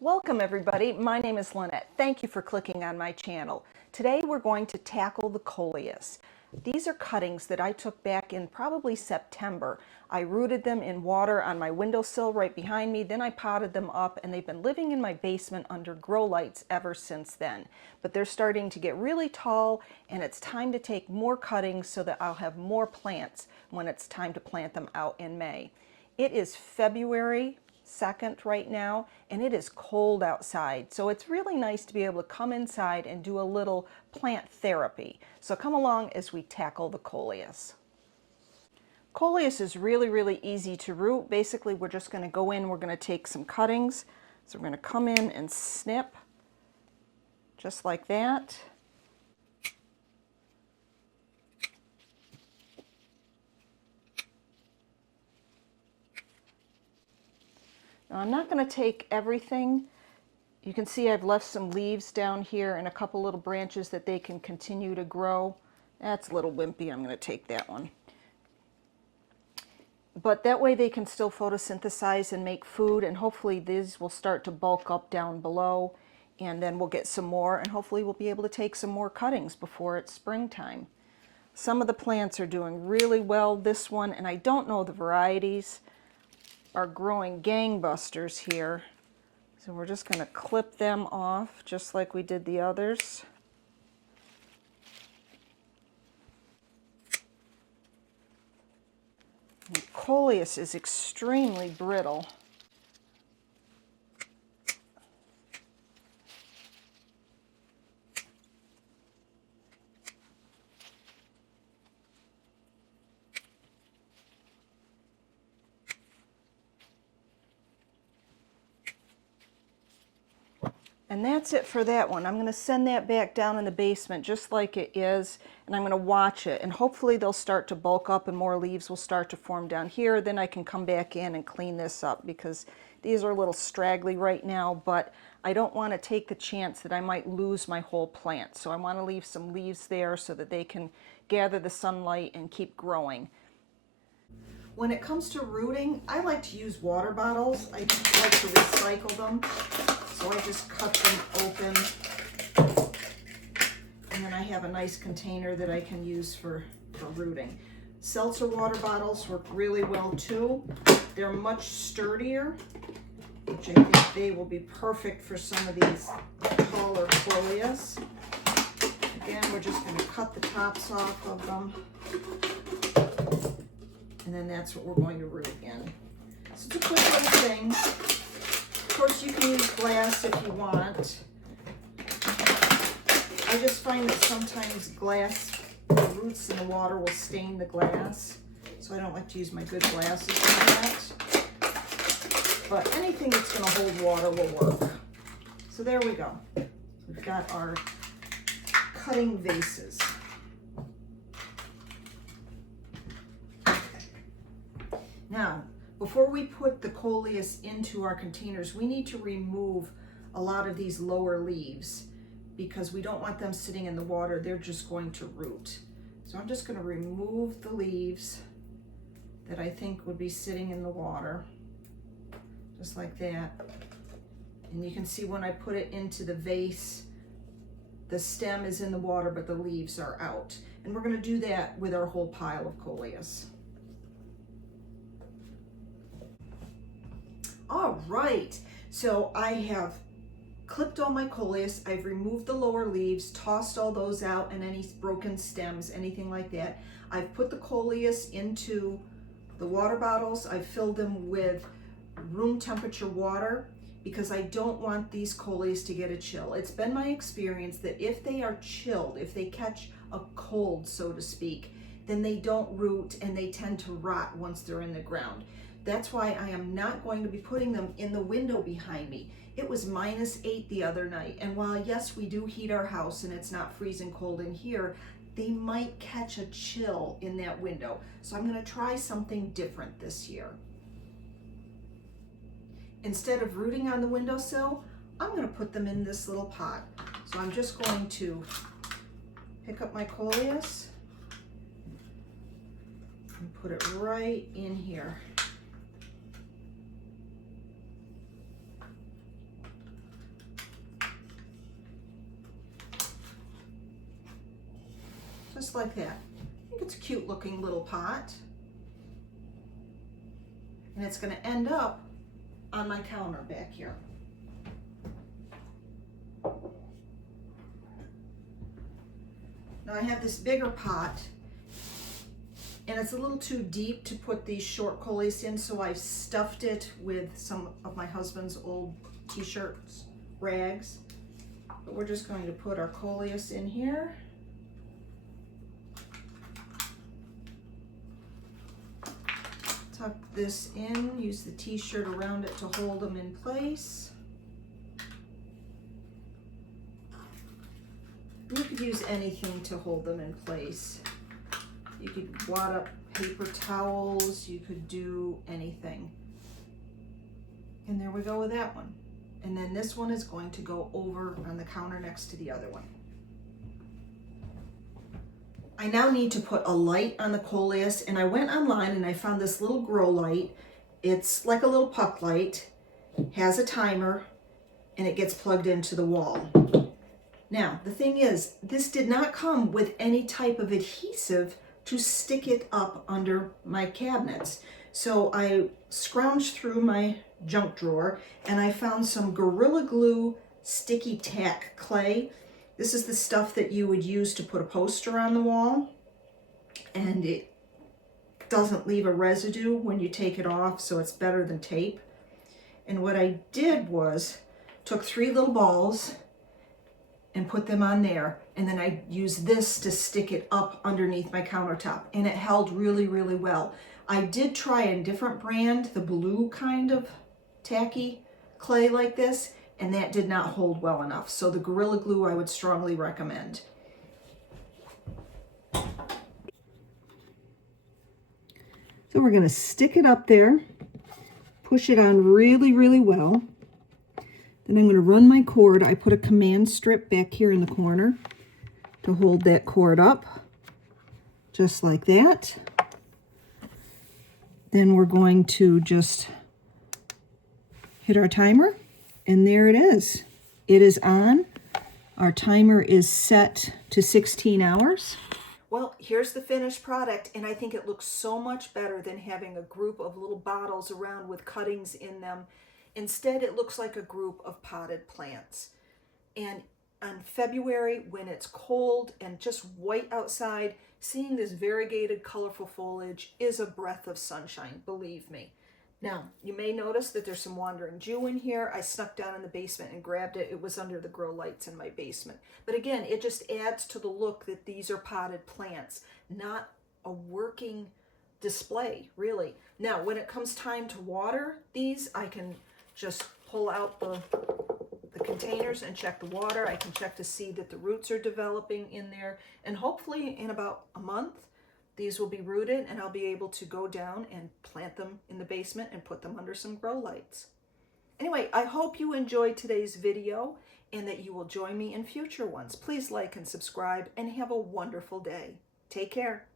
Welcome everybody, my name is Lynette. Thank you for clicking on my channel. Today we're going to tackle the Coleus. These are cuttings that I took back in probably September. I rooted them in water on my windowsill right behind me, then I potted them up, and they've been living in my basement under grow lights ever since then. But they're starting to get really tall, and it's time to take more cuttings so that I'll have more plants when it's time to plant them out in May. It is February 2nd right now, and it is cold outside, so it's really nice to be able to come inside and do a little plant therapy. So come along as we tackle the Coleus. Coleus is really easy to root. Basically, we're just going to go in, we're going to take some cuttings, so we're going to come in and snip just like that. Now, I'm not going to take everything. You can see I've left some leaves down here and a couple little branches that they can continue to grow. That's a little wimpy. I'm going to take that one. But that way they can still photosynthesize and make food, and hopefully these will start to bulk up down below, and then we'll get some more, and hopefully we'll be able to take some more cuttings before it's springtime. Some of the plants are doing really well. This one, and I don't know the varieties, are growing gangbusters here. So we're just going to clip them off just like we did the others. And Coleus is extremely brittle. And that's it for that one. I'm going to send that back down in the basement just like it is, and I'm going to watch it, and hopefully they'll start to bulk up and more leaves will start to form down here. Then I can come back in and clean this up because these are a little straggly right now, but I don't want to take the chance that I might lose my whole plant. So I want to leave some leaves there so that they can gather the sunlight and keep growing. When it comes to rooting, I like to use water bottles. I like to recycle them. So I just cut them open, and then I have a nice container that I can use for rooting. Seltzer water bottles work really well too. They're much sturdier, which I think they will be perfect for some of these taller Coleus. Again, we're just going to cut the tops off of them, and then that's what we're going to root in. So it's a quick little thing. Of course, you can use glass if you want. I just find that sometimes glass, the roots in the water will stain the glass, so I don't like to use my good glasses for that. But anything that's going to hold water will work. So there we go. We've got our cutting vases. Now, before we put the Coleus into our containers, we need to remove a lot of these lower leaves because we don't want them sitting in the water. They're just going to root. So I'm just going to remove the leaves that I think would be sitting in the water, just like that. And you can see when I put it into the vase, the stem is in the water, but the leaves are out. And we're going to do that with our whole pile of Coleus. All right, so I have clipped all my Coleus, I've removed the lower leaves, tossed all those out and any broken stems, anything like that. I've put the Coleus into the water bottles. I've filled them with room temperature water because I don't want these Coleus to get a chill. It's been my experience that if they are chilled, if they catch a cold, so to speak, then they don't root and they tend to rot once they're in the ground. That's why I am not going to be putting them in the window behind me. It was -8 the other night, and while yes, we do heat our house and it's not freezing cold in here, they might catch a chill in that window. So I'm going to try something different this year. Instead of rooting on the windowsill, I'm going to put them in this little pot. So I'm just going to pick up my Coleus and put it right in here. just like that. I think it's a cute looking little pot. And it's going to end up on my counter back here. Now I have this bigger pot, and it's a little too deep to put these short Coleus in, so I've stuffed it with some of my husband's old t-shirts, rags. But we're just going to put our Coleus in here. Tuck this in, use the t-shirt around it to hold them in place. You could use anything to hold them in place. You could wad up paper towels, you could do anything. And there we go with that one. And then this one is going to go over on the counter next to the other one. I now need to put a light on the Coleus, and I went online and I found this little grow light. It's like a little puck light, has a timer, and it gets plugged into the wall. Now, the thing is, this did not come with any type of adhesive to stick it up under my cabinets. So I scrounged through my junk drawer and I found some Gorilla Glue sticky tack clay. This is the stuff that you would use to put a poster on the wall, and it doesn't leave a residue when you take it off, so it's better than tape. And what I did was took 3 little balls and put them on there, and then I used this to stick it up underneath my countertop, and it held really, really well. I did try a different brand, the blue kind of tacky clay like this, and that did not hold well enough. So the Gorilla Glue I would strongly recommend. So we're going to stick it up there, push it on really, really well. Then I'm going to run my cord. I put a command strip back here in the corner to hold that cord up, just like that. Then we're going to just hit our timer, and there it is. It is on. Our timer is set to 16 hours. Well, here's the finished product, and I think it looks so much better than having a group of little bottles around with cuttings in them. Instead, it looks like a group of potted plants. And on February, when it's cold and just white outside, seeing this variegated, colorful foliage is a breath of sunshine, believe me. Now, you may notice that there's some wandering Jew in here. I snuck down in the basement and grabbed it. It was under the grow lights in my basement. But again, it just adds to the look that these are potted plants, not a working display, really. Now, when it comes time to water these, I can just pull out the containers and check the water. I can check to see that the roots are developing in there. And hopefully in about a month, these will be rooted and I'll be able to go down and plant them in the basement and put them under some grow lights. Anyway, I hope you enjoyed today's video and that you will join me in future ones. Please like and subscribe and have a wonderful day. Take care.